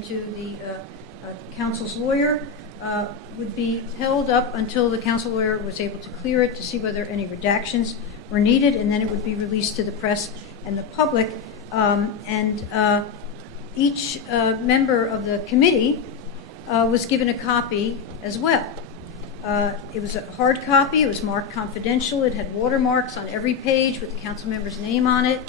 and to the council's lawyer would be held up until the council lawyer was able to clear it to see whether any redactions were needed, and then it would be released to the press and the public. Each member of the committee was given a copy as well. It was a hard copy. It was marked confidential. It had watermarks on every page with the council member's name on it.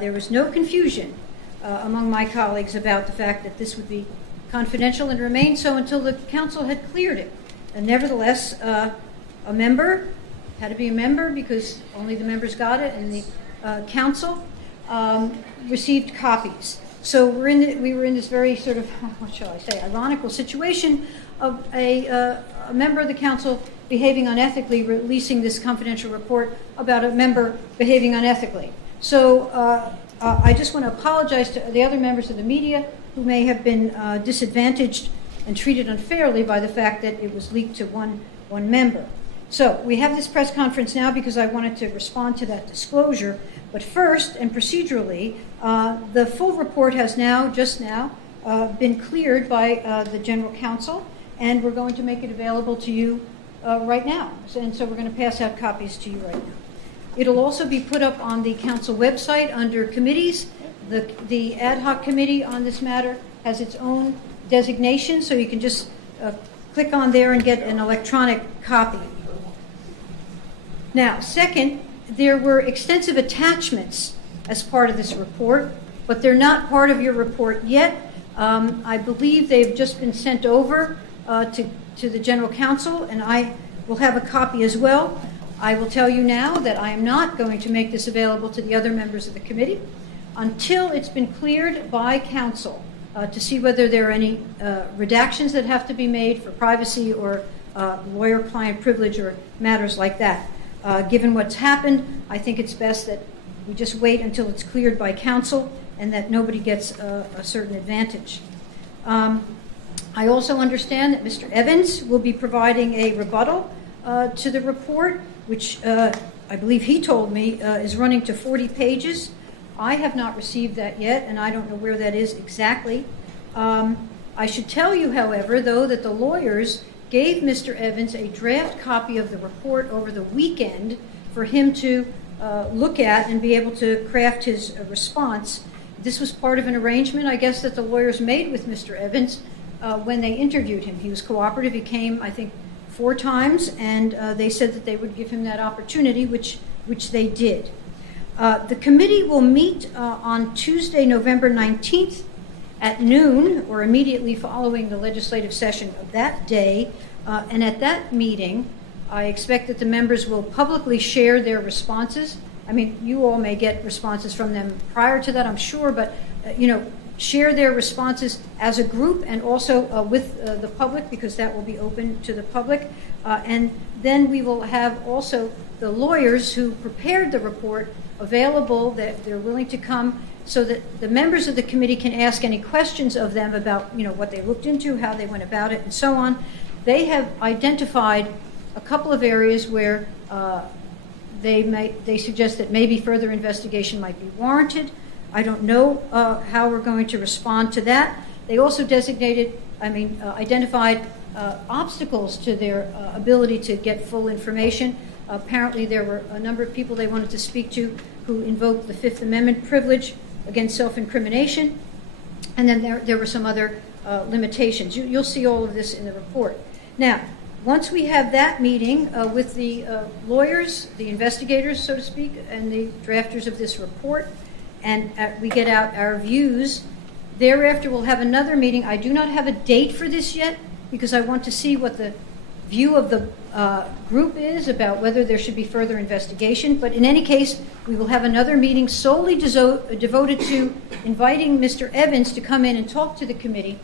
There was no confusion among my colleagues about the fact that this would be confidential and remain so until the council had cleared it. And nevertheless, a member had to be a member because only the members got it, and the council received copies. So we were in this very sort of, what shall I say, ironical situation of a member of the council behaving unethically, releasing this confidential report about a member behaving unethically. So I just want to apologize to the other members of the media who may have been disadvantaged and treated unfairly by the fact that it was leaked to one member. So we have this press conference now because I wanted to respond to that disclosure. But first, and procedurally, the full report has just now been cleared by the general counsel, and we're going to make it available to you right now. And so we're going to pass out copies to you right now. It'll also be put up on the council website under committees. The ad hoc committee on this matter has its own designation, so you can just click on there and get an electronic copy. Now, second, there were extensive attachments as part of this report, but they're not part of your report yet. I believe they've just been sent over to the general counsel, and I will have a copy as well. I will tell you now that I am not going to make this available to the other members of the committee until it's been cleared by counsel to see whether there are any redactions that have to be made for privacy or lawyer-client privilege or matters like that. Given what's happened, I think it's best that we just wait until it's cleared by counsel and that nobody gets a certain advantage. I also understand that Mr. Evans will be providing a rebuttal to the report, which I believe he told me is running to 40 pages. I have not received that yet, and I don't know where that is exactly. I should tell you, however, though, that the lawyers gave Mr. Evans a draft copy of the report over the weekend for him to look at and be able to craft his response. This was part of an arrangement, I guess, that the lawyers made with Mr. Evans when they interviewed him. He was cooperative. He came, I think, 4 times, and they said that they would give him that opportunity, which they did. The committee will meet on Tuesday, November 19th at noon, or immediately following the legislative session of that day. And at that meeting, I expect that the members will publicly share their responses. I mean, you all may get responses from them prior to that, I'm sure, but, share their responses as a group and also with the public, because that will be open to the public. And then we will have also the lawyers who prepared the report available, that they're willing to come, so that the members of the committee can ask any questions of them about, what they looked into, how they went about it, and so on. They have identified a couple of areas where they suggest that maybe further investigation might be warranted. I don't know how we're going to respond to that. They also identified obstacles to their ability to get full information. Apparently there were a number of people they wanted to speak to who invoked the Fifth Amendment privilege against self-incrimination, and then there were some other limitations. You'll see all of this in the report. Now, once we have that meeting with the lawyers, the investigators, so to speak, and the drafters of this report, and we get out our views, thereafter we'll have another meeting. I do not have a date for this yet because I want to see what the view of the group is about whether there should be further investigation. But in any case, we will have another meeting solely devoted to inviting Mr. Evans to come in and talk to the committee.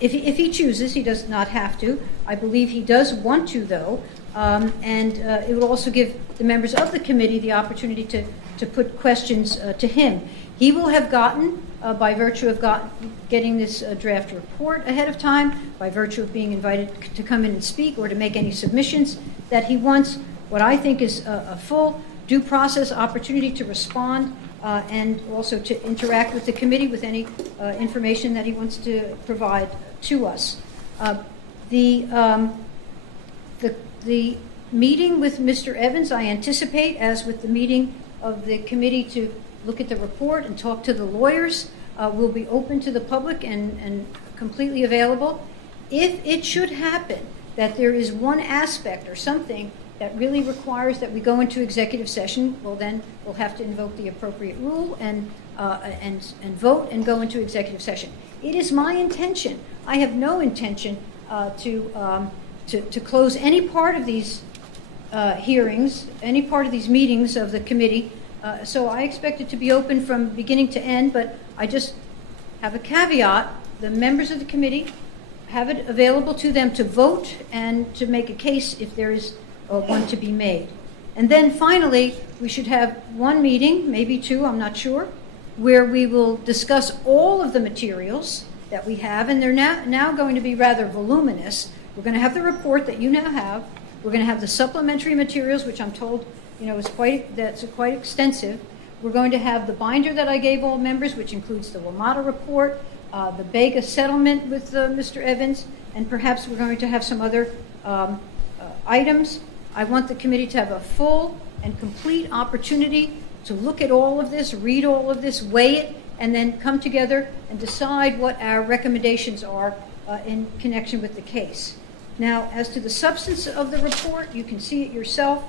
If he chooses, he does not have to. I believe he does want to, though. And it will also give the members of the committee the opportunity to put questions to him. He will have gotten, by virtue of getting this draft report ahead of time, by virtue of being invited to come in and speak or to make any submissions that he wants, what I think is a full due process opportunity to respond and also to interact with the committee with any information that he wants to provide to us. The meeting with Mr. Evans, I anticipate, as with the meeting of the committee to look at the report and talk to the lawyers, will be open to the public and completely available. If it should happen that there is one aspect or something that really requires that we go into executive session, well, then we'll have to invoke the appropriate rule and vote and go into executive session. It is my intention. I have no intention to close any part of these hearings, any part of these meetings of the committee. So I expect it to be open from beginning to end, but I just have a caveat. The members of the committee have it available to them to vote and to make a case if there is one to be made. And then finally, we should have one meeting, maybe two, I'm not sure, where we will discuss all of the materials that we have, and they're now going to be rather voluminous. We're going to have the report that you now have. We're going to have the supplementary materials, which I'm told, is quite extensive. We're going to have the binder that I gave all members, which includes the WMATA report, the Bega settlement with Mr. Evans, and perhaps we're going to have some other items. I want the committee to have a full and complete opportunity to look at all of this, read all of this, weigh it, and then come together and decide what our recommendations are in connection with the case. Now, as to the substance of the report, you can see it yourself.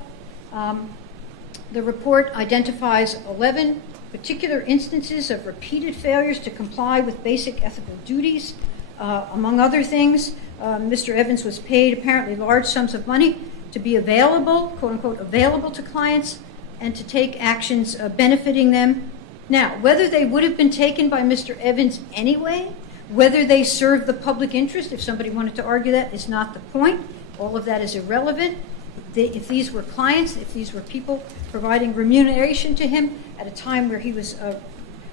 The report identifies 11 particular instances of repeated failures to comply with basic ethical duties. Among other things, Mr. Evans was paid apparently large sums of money to be available, quote unquote, available to clients and to take actions benefiting them. Now, whether they would have been taken by Mr. Evans anyway, whether they served the public interest, if somebody wanted to argue that, is not the point. All of that is irrelevant. If these were clients, if these were people providing remuneration to him at a time where he was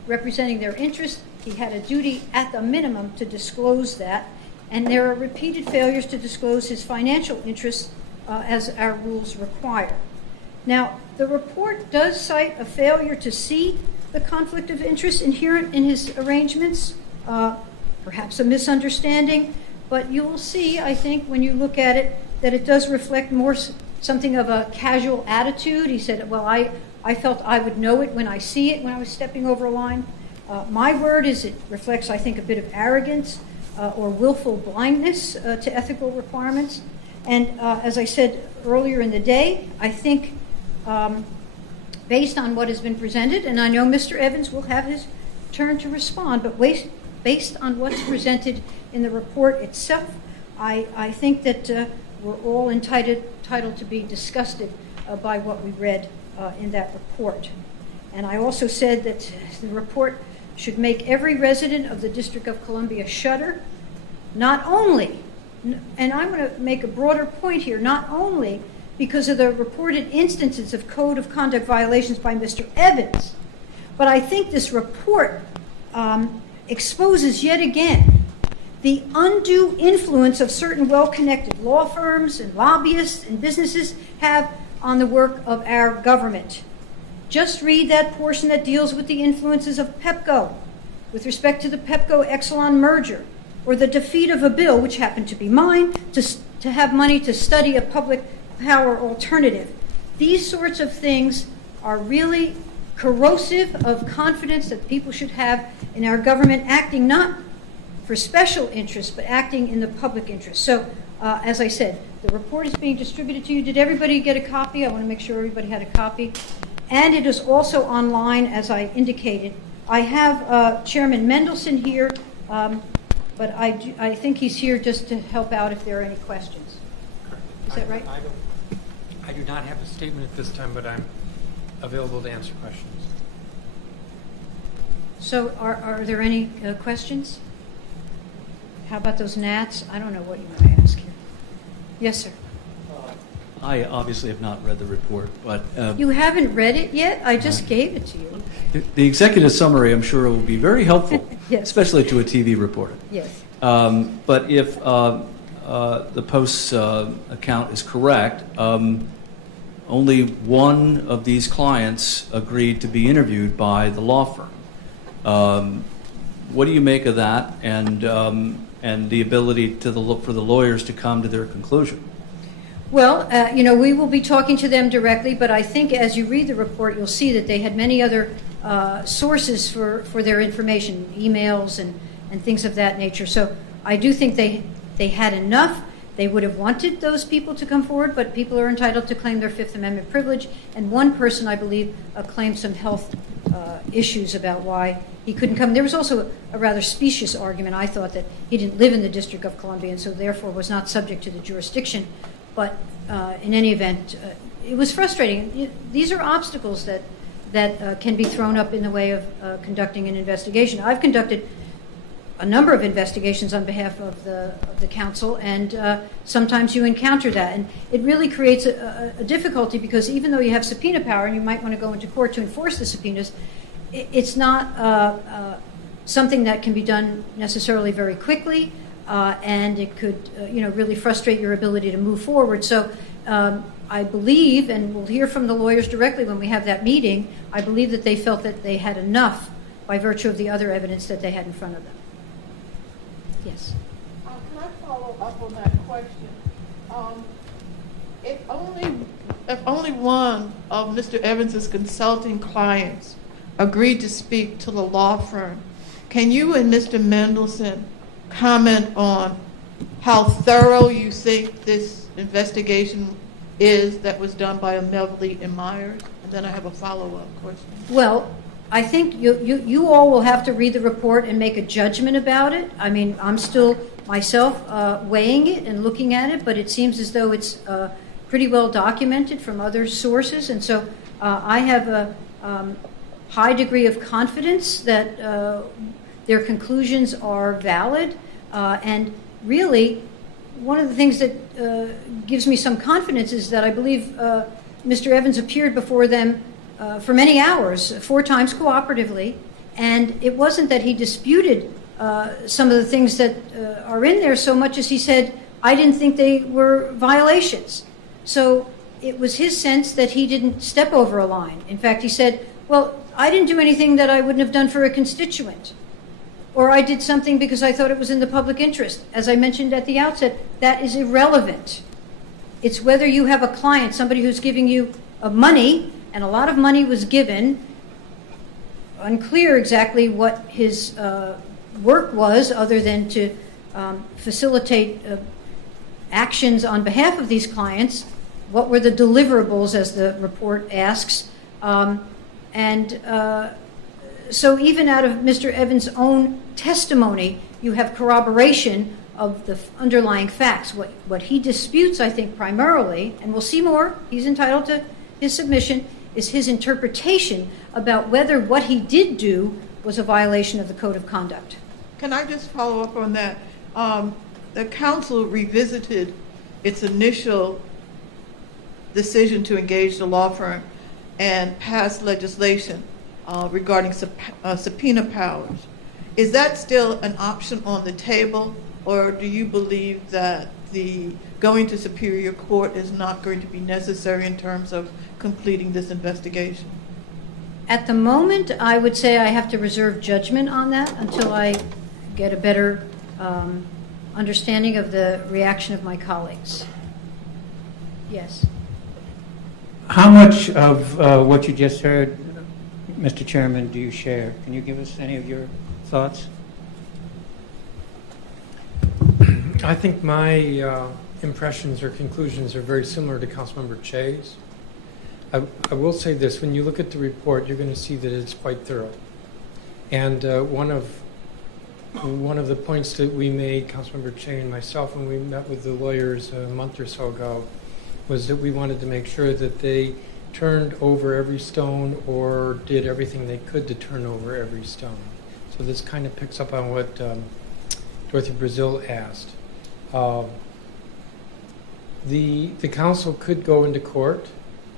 representing their interest, he had a duty at the minimum to disclose that. And there are repeated failures to disclose his financial interests as our rules require. Now, the report does cite a failure to see the conflict of interest inherent in his arrangements, perhaps a misunderstanding, but you will see, I think, when you look at it, that it does reflect more something of a casual attitude. He said, well, I felt I would know it when I see it when I was stepping over a line. My word is it reflects, I think, a bit of arrogance or willful blindness to ethical requirements. And as I said earlier in the day, I think based on what has been presented, and I know Mr. Evans will have his turn to respond, but based on what's presented in the report itself, I think that we're all entitled to be disgusted by what we read in that report. And I also said that the report should make every resident of the District of Columbia shudder, not only, and I'm going to make a broader point here, not only because of the reported instances of code of conduct violations by Mr. Evans, but I think this report exposes yet again the undue influence of certain well-connected law firms and lobbyists and businesses have on the work of our government. Just read that portion that deals with the influences of PEPCO with respect to the PEPCO-Exelon merger, or the defeat of a bill, which happened to be mine, to have money to study a public power alternative. These sorts of things are really corrosive of confidence that people should have in our government acting not for special interests, but acting in the public interest. So, as I said, the report is being distributed to you. Did everybody get a copy? I want to make sure everybody had a copy. And it is also online, as I indicated. I have Chairman Mendelson here, but I think he's here just to help out if there are any questions. Correct. Is that right? I do not have a statement at this time, but I'm available to answer questions. So are there any questions? How about those gnats? I don't know what you want to ask here. Yes, sir. I obviously have not read the report, but... You haven't read it yet? I just gave it to you. The executive summary, I'm sure, will be very helpful, Yes. especially to a TV reporter. Yes. But if the Post's account is correct, only one of these clients agreed to be interviewed by the law firm. What do you make of that, and the ability to look for the lawyers to come to their conclusion? Well, we will be talking to them directly, but I think as you read the report, you'll see that they had many other sources for their information, emails and things of that nature. So I do think they had enough. They would have wanted those people to come forward, but people are entitled to claim their Fifth Amendment privilege. And one person, I believe, claimed some health issues about why he couldn't come. There was also a rather specious argument, I thought, that he didn't live in the District of Columbia and so therefore was not subject to the jurisdiction. But in any event, it was frustrating. These are obstacles that can be thrown up in the way of conducting an investigation. I've conducted a number of investigations on behalf of the council, and sometimes you encounter that. And it really creates a difficulty because even though you have subpoena power and you might want to go into court to enforce the subpoenas, it's not something that can be done necessarily very quickly, and it could really frustrate your ability to move forward. So I believe, and we'll hear from the lawyers directly when we have that meeting, I believe that they felt that they had enough by virtue of the other evidence that they had in front of them. Yes. Can I follow up on that question? If only one of Mr. Evans's consulting clients agreed to speak to the law firm, can you and Mr. Mendelson comment on how thorough you think this investigation is that was done by Melville and Myers? And then I have a follow-up question. Well, I think you all will have to read the report and make a judgment about it. I mean, I'm still myself weighing it and looking at it, but it seems as though it's pretty well documented from other sources. And so I have a high degree of confidence that their conclusions are valid. And really, one of the things that gives me some confidence is that I believe Mr. Evans appeared before them for many hours, 4 times cooperatively, and it wasn't that he disputed some of the things that are in there so much as he said, I didn't think they were violations. So it was his sense that he didn't step over a line. In fact, he said, well, I didn't do anything that I wouldn't have done for a constituent, or I did something because I thought it was in the public interest. As I mentioned at the outset, that is irrelevant. It's whether you have a client, somebody who's giving you money, and a lot of money was given, unclear exactly what his work was other than to facilitate actions on behalf of these clients. What were the deliverables, as the report asks? So even out of Mr. Evans' own testimony, you have corroboration of the underlying facts. What he disputes, I think, primarily, and we'll see more, he's entitled to his submission, is his interpretation about whether what he did do was a violation of the Code of Conduct. Can I just follow up on that? The council revisited its initial decision to engage the law firm and passed legislation regarding subpoena powers. Is that still an option on the table, or do you believe that the going to Superior Court is not going to be necessary in terms of completing this investigation? At the moment, I would say I have to reserve judgment on that until I get a better understanding of the reaction of my colleagues. Yes. How much of what you just heard, Mr. Chairman, do you share? Can you give us any of your thoughts? I think my impressions or conclusions are very similar to Councilmember Che's. I will say this: when you look at the report, you're going to see that it's quite thorough. And one of the points that we made, Councilmember Che and myself, when we met with the lawyers a month or so ago, was that we wanted to make sure that they turned over every stone or did everything they could to turn over every stone. So this kind of picks up on what Dorothy Brazil asked. The council could go into court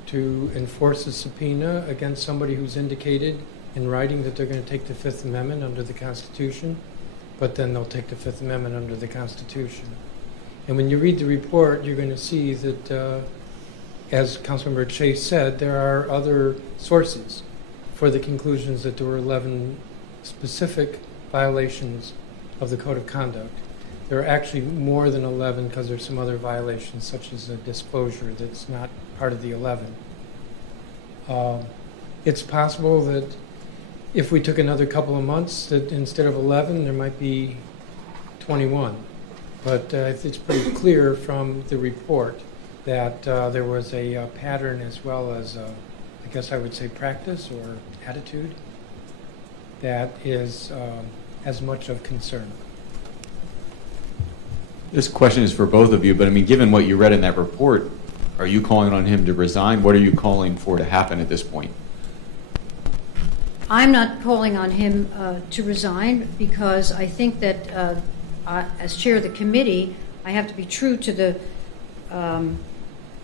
to enforce a subpoena against somebody who's indicated in writing that they're going to take the Fifth Amendment under the Constitution, but then they'll take the Fifth Amendment under the Constitution. And when you read the report, you're going to see that as Councilmember Chase said, there are other sources for the conclusions that there were 11 specific violations of the Code of Conduct. There are actually more than 11 because there's some other violations, such as a disclosure that's not part of the 11. It's possible that if we took another couple of months, that instead of 11, there might be 21. But it's pretty clear from the report that there was a pattern as well as, I guess I would say, practice or attitude that is as much of concern. This question is for both of you, but I mean, given what you read in that report, are you calling on him to resign? What are you calling for to happen at this point? I'm not calling on him to resign because I think that as chair of the committee, I have to be true to the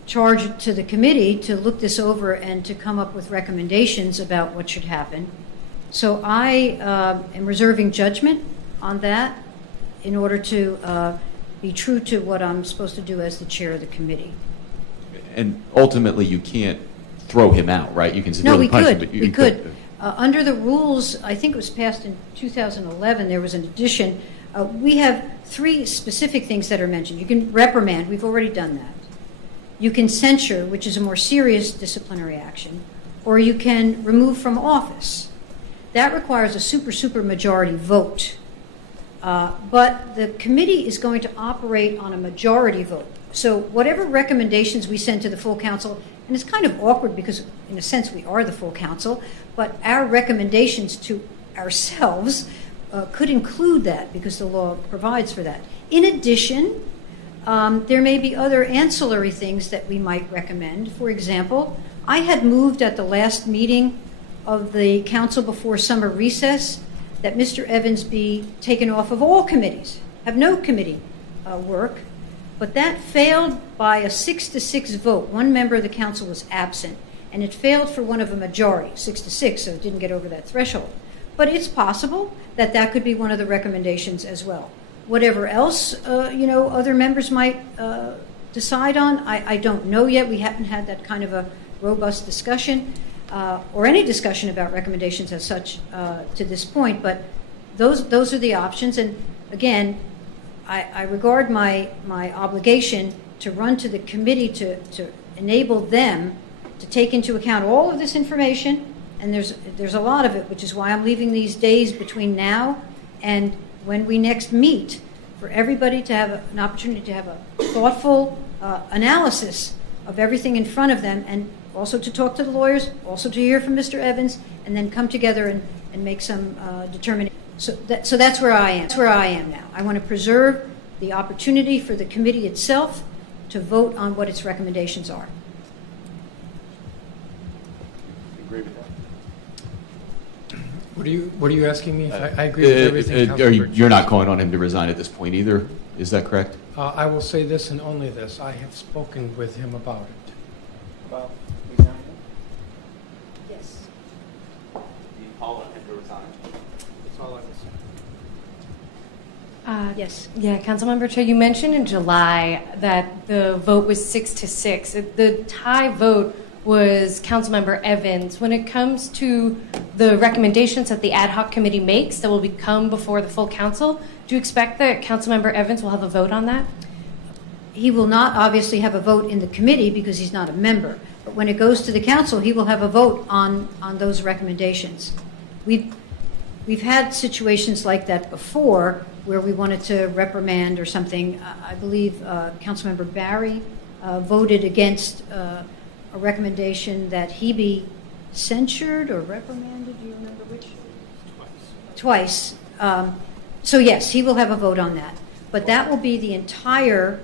charge to the committee to look this over and to come up with recommendations about what should happen. So I am reserving judgment on that in order to be true to what I'm supposed to do as the chair of the committee. And ultimately, you can't throw him out, right? You can No, severely we punish could. him, but We could. Under the rules, I think it was passed in 2011, there was an addition. We have 3 specific things that are mentioned. You can reprimand. We've already done that. You can censure, which is a more serious disciplinary action, or you can remove from office. That requires a super majority vote. But the committee is going to operate on a majority vote. So whatever recommendations we send to the full council, and it's kind of awkward because in a sense we are the full council, but our recommendations to ourselves could include that because the law provides for that. In addition, there may be other ancillary things that we might recommend. For example, I had moved at the last meeting of the council before summer recess that Mr. Evans be taken off of all committees, have no committee work, but that failed by a 6-6 vote. One member of the council was absent, and it failed for one of a majority, 6-6, so it didn't get over that threshold. But it's possible that that could be one of the recommendations as well. Whatever else, other members might decide on, I don't know yet. We haven't had that kind of a robust discussion or any discussion about recommendations as such to this point. But those are the options. And again, I regard my obligation to run to the committee to enable them to take into account all of this information. And there's a lot of it, which is why I'm leaving these days between now and when we next meet, for everybody to have an opportunity to have a thoughtful analysis of everything in front of them, and also to talk to the lawyers, also to hear from Mr. Evans, and then come together and make some determination. So that's where I am. That's where I am now. I want to preserve the opportunity for the committee itself to vote on what its recommendations are. Agree with that? What are you asking me? I agree with everything. You're not calling on him to resign at this point either, is that correct? I will say this and only this. I have spoken with him about it. About resigning? Yes. You call on him to resign? That's all I will say. Yes. Yeah, Councilmember Cho, you mentioned in July that the vote was 6-6. The tie vote was Councilmember Evans. When it comes to the recommendations that the ad hoc committee makes that will come before the full council, do you expect that Councilmember Evans will have a vote on that? He will not obviously have a vote in the committee because he's not a member. But when it goes to the council, he will have a vote on those recommendations. We've had situations like that before where we wanted to reprimand or something. I believe Councilmember Barry voted against a recommendation that he be censured or reprimanded. Do you remember which? Twice. So yes, he will have a vote on that. But that will be the entire